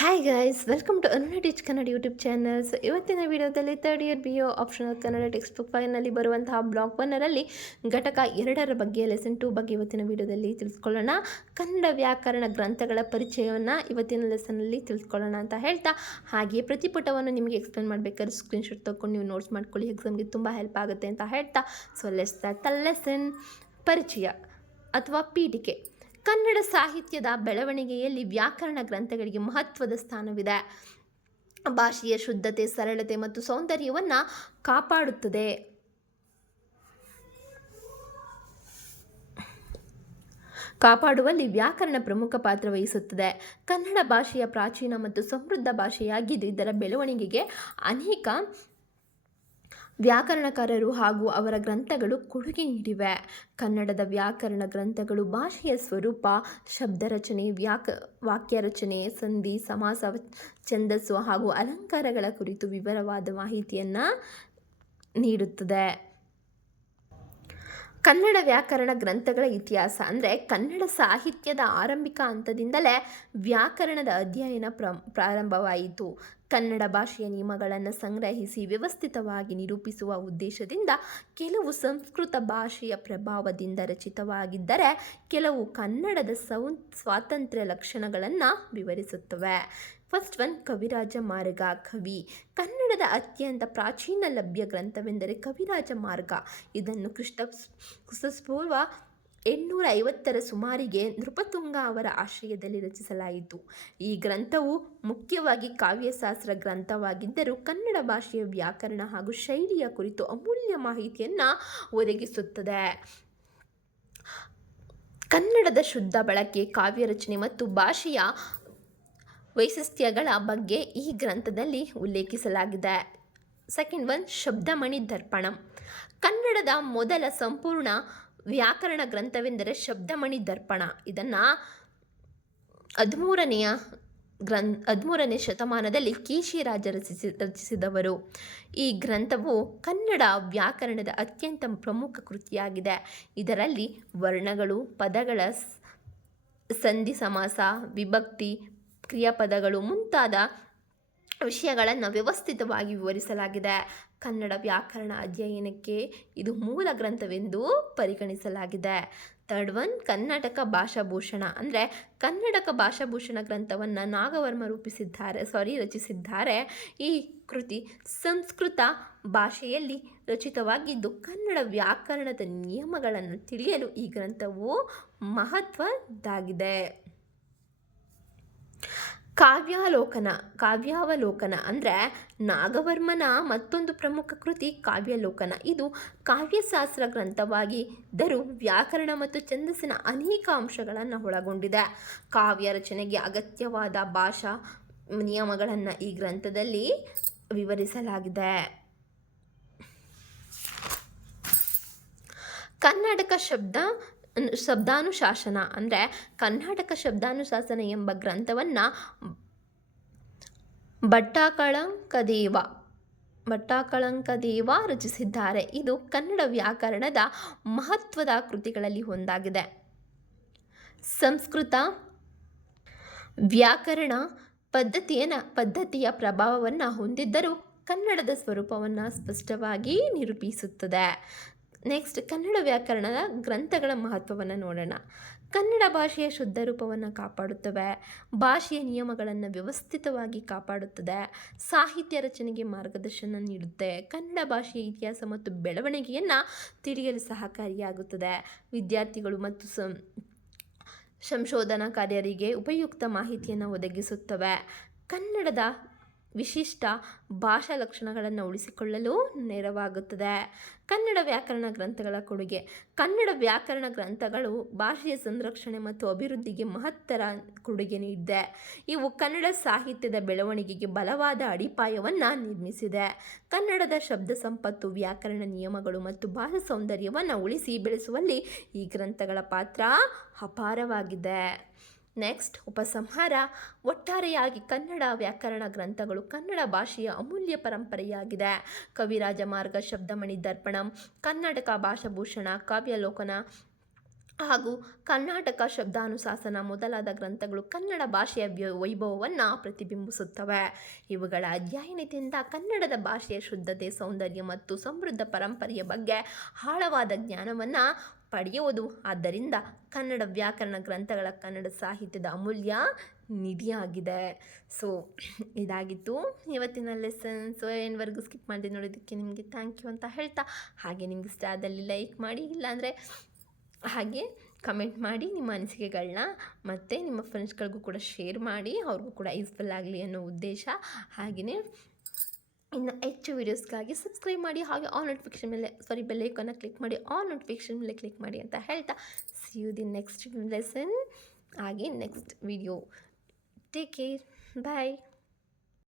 Hi guys, welcome to Aruna teach Kannada YouTube channel. So ಇವತ್ತಿನ ವಿಡಿಯೋದಲ್ಲಿ third year BO optional Kannada textbook ಫೈನಲ್ಲಿ ಬರುವಂತಹ block 1ರಲ್ಲಿ ಘಟಕ 2ರ ಬಗ್ಗೆ ಲೆಸನ್ 2 ಬಗ್ಗೆ ಇವತ್ತಿನ ವಿಡಿಯೋದಲ್ಲಿ ತಿಳಿಸ್ಕೊಳ್ಳೋಣ. ಕನ್ನಡ ವ್ಯಾಕರಣ ಗ್ರಂಥಗಳ ಪರಿಚಯವನ್ನು ಇವತ್ತಿನ ಲೆಸನಲ್ಲಿ ತಿಳಿಸ್ಕೊಳ್ಳೋಣ ಅಂತ ಹೇಳ್ತಾ, ಹಾಗೆಯೇ ಪ್ರತಿ ಪುಟವನ್ನು ನಿಮಗೆ ಎಕ್ಸ್ಪ್ಲೇನ್ ಮಾಡಬೇಕಾದ್ರೆ ಸ್ಕ್ರೀನ್ಶಾಟ್ ತೊಗೊಂಡು ನೀವು ನೋಟ್ಸ್ ಮಾಡ್ಕೊಳ್ಳಿ, ಎಕ್ಸಾಮ್ಗೆ ತುಂಬ ಹೆಲ್ಪ್ ಆಗುತ್ತೆ ಅಂತ ಹೇಳ್ತಾ, so let's start the lesson. ಪರಿಚಯ ಅಥವಾ ಪೀಠಿಕೆ. ಕನ್ನಡ ಸಾಹಿತ್ಯದ ಬೆಳವಣಿಗೆಯಲ್ಲಿ ವ್ಯಾಕರಣ ಗ್ರಂಥಗಳಿಗೆ ಮಹತ್ವದ ಸ್ಥಾನವಿದೆ. ಭಾಷೆಯ ಶುದ್ಧತೆ, ಸರಳತೆ ಮತ್ತು ಸೌಂದರ್ಯವನ್ನು ಕಾಪಾಡುವಲ್ಲಿ ವ್ಯಾಕರಣ ಪ್ರಮುಖ ಪಾತ್ರ ವಹಿಸುತ್ತದೆ. ಕನ್ನಡ ಭಾಷೆಯ ಪ್ರಾಚೀನ ಮತ್ತು ಸಮೃದ್ಧ ಭಾಷೆಯಾಗಿದ್ದು ಇದರ ಬೆಳವಣಿಗೆಗೆ ಅನೇಕ ವ್ಯಾಕರಣಕಾರರು ಹಾಗೂ ಅವರ ಗ್ರಂಥಗಳು ಕೊಡುಗೆ ನೀಡಿವೆ. ಕನ್ನಡದ ವ್ಯಾಕರಣ ಗ್ರಂಥಗಳು ಭಾಷೆಯ ಸ್ವರೂಪ, ಶಬ್ದರಚನೆ, ವಾಕ್ಯರಚನೆ, ಸಂಧಿ, ಸಮಾಸ, ಛಂದಸ್ಸು ಹಾಗೂ ಅಲಂಕಾರಗಳ ಕುರಿತು ವಿವರವಾದ ಮಾಹಿತಿಯನ್ನು ನೀಡುತ್ತದೆ. ಕನ್ನಡ ವ್ಯಾಕರಣ ಗ್ರಂಥಗಳ ಇತಿಹಾಸ ಅಂದರೆ ಕನ್ನಡ ಸಾಹಿತ್ಯದ ಆರಂಭಿಕ ಹಂತದಿಂದಲೇ ವ್ಯಾಕರಣದ ಅಧ್ಯಯನ ಪ್ರಾರಂಭವಾಯಿತು. ಕನ್ನಡ ಭಾಷೆಯ ನಿಯಮಗಳನ್ನು ಸಂಗ್ರಹಿಸಿ ವ್ಯವಸ್ಥಿತವಾಗಿ ನಿರೂಪಿಸುವ ಉದ್ದೇಶದಿಂದ ಕೆಲವು ಸಂಸ್ಕೃತ ಭಾಷೆಯ ಪ್ರಭಾವದಿಂದ ರಚಿತವಾಗಿದ್ದರೆ, ಕೆಲವು ಕನ್ನಡದ ಸ್ವಾತಂತ್ರ್ಯ ಲಕ್ಷಣಗಳನ್ನು ವಿವರಿಸುತ್ತವೆ. ಫಸ್ಟ್ ಒನ್, ಕವಿರಾಜ ಮಾರ್ಗ. ಕವಿ. ಕನ್ನಡದ ಅತ್ಯಂತ ಪ್ರಾಚೀನ ಲಭ್ಯ ಗ್ರಂಥವೆಂದರೆ ಕವಿರಾಜ ಮಾರ್ಗ. ಇದನ್ನು ಕ್ರಿಸ್ತಪೂರ್ವ 850ರ ಸುಮಾರಿಗೆ ನೃಪತುಂಗ ಅವರ ಆಶ್ರಯದಲ್ಲಿ ರಚಿಸಲಾಯಿತು. ಈ ಗ್ರಂಥವು ಮುಖ್ಯವಾಗಿ ಕಾವ್ಯಶಾಸ್ತ್ರ ಗ್ರಂಥವಾಗಿದ್ದರೂ ಕನ್ನಡ ಭಾಷೆಯ ವ್ಯಾಕರಣ ಹಾಗೂ ಶೈಲಿಯ ಕುರಿತು ಅಮೂಲ್ಯ ಮಾಹಿತಿಯನ್ನು ಒದಗಿಸುತ್ತದೆ. ಕನ್ನಡದ ಶುದ್ಧ ಬಳಕೆ, ಕಾವ್ಯರಚನೆ ಮತ್ತು ಭಾಷೆಯ ವೈಶಿಷ್ಟ್ಯಗಳ ಬಗ್ಗೆ ಈ ಗ್ರಂಥದಲ್ಲಿ ಉಲ್ಲೇಖಿಸಲಾಗಿದೆ. ಸೆಕೆಂಡ್ ಒನ್, ಶಬ್ದಮಣಿ ದರ್ಪಣಂ. ಕನ್ನಡದ ಮೊದಲ ಸಂಪೂರ್ಣ ವ್ಯಾಕರಣ ಗ್ರಂಥವೆಂದರೆ ಶಬ್ದಮಣಿ ದರ್ಪಣ. ಇದನ್ನು 13ನೇ ಶತಮಾನದಲ್ಲಿ ಕೇಶಿರಾಜ ರಚಿಸಿದವರು. ಈ ಗ್ರಂಥವು ಕನ್ನಡ ವ್ಯಾಕರಣದ ಅತ್ಯಂತ ಪ್ರಮುಖ ಕೃತಿಯಾಗಿದೆ. ಇದರಲ್ಲಿ ವರ್ಣಗಳು, ಪದಗಳ ಸಂಧಿ, ಸಮಾಸ, ವಿಭಕ್ತಿ, ಕ್ರಿಯಾಪದಗಳು ಮುಂತಾದ ವಿಷಯಗಳನ್ನು ವ್ಯವಸ್ಥಿತವಾಗಿ ವಿವರಿಸಲಾಗಿದೆ. ಕನ್ನಡ ವ್ಯಾಕರಣ ಅಧ್ಯಯನಕ್ಕೆ ಇದು ಮೂಲ ಗ್ರಂಥವೆಂದು ಪರಿಗಣಿಸಲಾಗಿದೆ. Third one, Karnataka Bhashabhushana. ಅಂದರೆ ಕನ್ನಡಕ ಭಾಷಾಭೂಷಣ ಗ್ರಂಥವನ್ನು ನಾಗವರ್ಮ ರಚಿಸಿದ್ದಾರೆ. ಈ ಕೃತಿ ಸಂಸ್ಕೃತ ಭಾಷೆಯಲ್ಲಿ ರಚಿತವಾಗಿದ್ದು ಕನ್ನಡ ವ್ಯಾಕರಣದ ನಿಯಮಗಳನ್ನು ತಿಳಿಯಲು ಈ ಗ್ರಂಥವು ಮಹತ್ವದ್ದಾಗಿದೆ. ಕಾವ್ಯಾವಲೋಕನ ಅಂದರೆ ನಾಗವರ್ಮನ ಮತ್ತೊಂದು ಪ್ರಮುಖ ಕೃತಿ ಕಾವ್ಯಾಲೋಕನ. ಇದು ಕಾವ್ಯಶಾಸ್ತ್ರ ಗ್ರಂಥವಾಗಿದ್ದರೂ ವ್ಯಾಕರಣ ಮತ್ತು ಛಂದಸ್ಸಿನ ಅನೇಕ ಅಂಶಗಳನ್ನು ಒಳಗೊಂಡಿದೆ. ಕಾವ್ಯ ರಚನೆಗೆ ಅಗತ್ಯವಾದ ಭಾಷಾ ನಿಯಮಗಳನ್ನು ಈ ಗ್ರಂಥದಲ್ಲಿ ವಿವರಿಸಲಾಗಿದೆ. ಕರ್ನಾಟಕ ಶಬ್ದಾನುಶಾಸನ ಅಂದರೆ ಕರ್ನಾಟಕ ಶಬ್ದಾನುಶಾಸನ ಎಂಬ ಗ್ರಂಥವನ್ನು ಭಟ್ಟಾಕಳಂಕದೇವ ರಚಿಸಿದ್ದಾರೆ. ಇದು ಕನ್ನಡ ವ್ಯಾಕರಣದ ಮಹತ್ವದ ಕೃತಿಗಳಲ್ಲಿ ಒಂದಾಗಿದೆ. ಸಂಸ್ಕೃತ ವ್ಯಾಕರಣ ಪದ್ಧತಿಯ ಪ್ರಭಾವವನ್ನು ಹೊಂದಿದ್ದರೂ ಕನ್ನಡದ ಸ್ವರೂಪವನ್ನು ಸ್ಪಷ್ಟವಾಗಿ ನಿರೂಪಿಸುತ್ತದೆ. ನೆಕ್ಸ್ಟ್, ಕನ್ನಡ ವ್ಯಾಕರಣದ ಗ್ರಂಥಗಳ ಮಹತ್ವವನ್ನು ನೋಡೋಣ. ಕನ್ನಡ ಭಾಷೆಯ ಶುದ್ಧ ರೂಪವನ್ನು ಕಾಪಾಡುತ್ತವೆ, ಭಾಷೆಯ ನಿಯಮಗಳನ್ನು ವ್ಯವಸ್ಥಿತವಾಗಿ ಕಾಪಾಡುತ್ತದೆ, ಸಾಹಿತ್ಯ ರಚನೆಗೆ ಮಾರ್ಗದರ್ಶನ ನೀಡುತ್ತೆ, ಕನ್ನಡ ಭಾಷೆಯ ಇತಿಹಾಸ ಮತ್ತು ಬೆಳವಣಿಗೆಯನ್ನು ತಿಳಿಯಲು ಸಹಕಾರಿಯಾಗುತ್ತದೆ, ವಿದ್ಯಾರ್ಥಿಗಳು ಮತ್ತು ಸಂಶೋಧನಾಕಾರರಿಗೆ ಉಪಯುಕ್ತ ಮಾಹಿತಿಯನ್ನು ಒದಗಿಸುತ್ತವೆ, ಕನ್ನಡದ ವಿಶಿಷ್ಟ ಭಾಷಾ ಲಕ್ಷಣಗಳನ್ನು ಉಳಿಸಿಕೊಳ್ಳಲು ನೆರವಾಗುತ್ತದೆ. ಕನ್ನಡ ವ್ಯಾಕರಣ ಗ್ರಂಥಗಳ ಕೊಡುಗೆ. ಕನ್ನಡ ವ್ಯಾಕರಣ ಗ್ರಂಥಗಳು ಭಾಷೆಯ ಸಂರಕ್ಷಣೆ ಮತ್ತು ಅಭಿವೃದ್ಧಿಗೆ ಮಹತ್ತರ ಕೊಡುಗೆ ನೀಡಿದೆ. ಇವು ಕನ್ನಡ ಸಾಹಿತ್ಯದ ಬೆಳವಣಿಗೆಗೆ ಬಲವಾದ ಅಡಿಪಾಯವನ್ನು ನಿರ್ಮಿಸಿದೆ. ಕನ್ನಡದ ಶಬ್ದ ಸಂಪತ್ತು, ವ್ಯಾಕರಣ ನಿಯಮಗಳು ಮತ್ತು ಭಾಷಾ ಸೌಂದರ್ಯವನ್ನು ಉಳಿಸಿ ಬೆಳೆಸುವಲ್ಲಿ ಈ ಗ್ರಂಥಗಳ ಪಾತ್ರ ಅಪಾರವಾಗಿದೆ. ನೆಕ್ಸ್ಟ್, ಉಪಸಂಹಾರ. ಒಟ್ಟಾರೆಯಾಗಿ ಕನ್ನಡ ವ್ಯಾಕರಣ ಗ್ರಂಥಗಳು ಕನ್ನಡ ಭಾಷೆಯ ಅಮೂಲ್ಯ ಪರಂಪರೆಯಾಗಿದೆ. ಕವಿರಾಜ ಮಾರ್ಗ, ಶಬ್ದಮಣಿ ದರ್ಪಣಂ, ಕರ್ನಾಟಕ ಭಾಷಾಭೂಷಣ, ಕಾವ್ಯಾಲೋಕನ, ಹಾಗೂ ಕರ್ನಾಟಕ ಶಬ್ದಾನುಶಾಸನ ಮೊದಲಾದ ಗ್ರಂಥಗಳು ಕನ್ನಡ ಭಾಷೆಯ ವೈಭವವನ್ನು ಪ್ರತಿಬಿಂಬಿಸುತ್ತವೆ. ಇವುಗಳ ಅಧ್ಯಯನದಿಂದ ಕನ್ನಡದ ಭಾಷೆಯ ಶುದ್ಧತೆ, ಸೌಂದರ್ಯ ಮತ್ತು ಸಮೃದ್ಧ ಪರಂಪರೆಯ ಬಗ್ಗೆ ಆಳವಾದ ಜ್ಞಾನವನ್ನು ಪಡೆಯುವುದು. ಆದ್ದರಿಂದ ಕನ್ನಡ ವ್ಯಾಕರಣ ಗ್ರಂಥಗಳ ಕನ್ನಡ ಸಾಹಿತ್ಯದ ಅಮೂಲ್ಯ ನಿಧಿಯಾಗಿದೆ. ಸೊ ಇದಾಗಿತ್ತು ಇವತ್ತಿನ ಲೆಸನ್. ಸೊ ಏನ್ವರೆಗೂ ಸ್ಕಿಪ್ ಮಾಡಿ ನೋಡೋದಕ್ಕೆ ನಿಮಗೆ ಥ್ಯಾಂಕ್ ಯು ಅಂತ ಹೇಳ್ತಾ, ಹಾಗೆ ನಿಮ್ಗೆ ಇಷ್ಟ ಆದಲ್ಲಿ ಲೈಕ್ ಮಾಡಿ, ಇಲ್ಲಾಂದರೆ ಹಾಗೆ ಕಮೆಂಟ್ ಮಾಡಿ ನಿಮ್ಮ ಅನಿಸಿಕೆಗಳನ್ನ, ಮತ್ತು ನಿಮ್ಮ ಫ್ರೆಂಡ್ಸ್ಗಳಿಗೂ ಕೂಡ ಶೇರ್ ಮಾಡಿ, ಅವ್ರಿಗೂ ಕೂಡ ಯೂಸ್ಫುಲ್ ಆಗಲಿ ಅನ್ನೋ ಉದ್ದೇಶ. ಹಾಗೆಯೇ ಇನ್ನು ಹೆಚ್ಚು ವೀಡಿಯೋಸ್ಗಾಗಿ ಸಬ್ಸ್ಕ್ರೈಬ್ ಮಾಡಿ, ಹಾಗೆ ಆಲ್ ನೋಟಿಫಿಕೇಷನ್ ಮೇಲೆ ಬೆಲ್ ಐಕಾನ್ನ ಕ್ಲಿಕ್ ಮಾಡಿ, ಆಲ್ ನೋಟಿಫಿಕೇಷನ್ ಮೇಲೆ ಕ್ಲಿಕ್ ಮಾಡಿ ಅಂತ ಹೇಳ್ತಾ, see you the next lesson, ಹಾಗೆ ನೆಕ್ಸ್ಟ್ ವಿಡಿಯೋ. ಟೇಕ್ ಕೇರ್, ಬಾಯ್.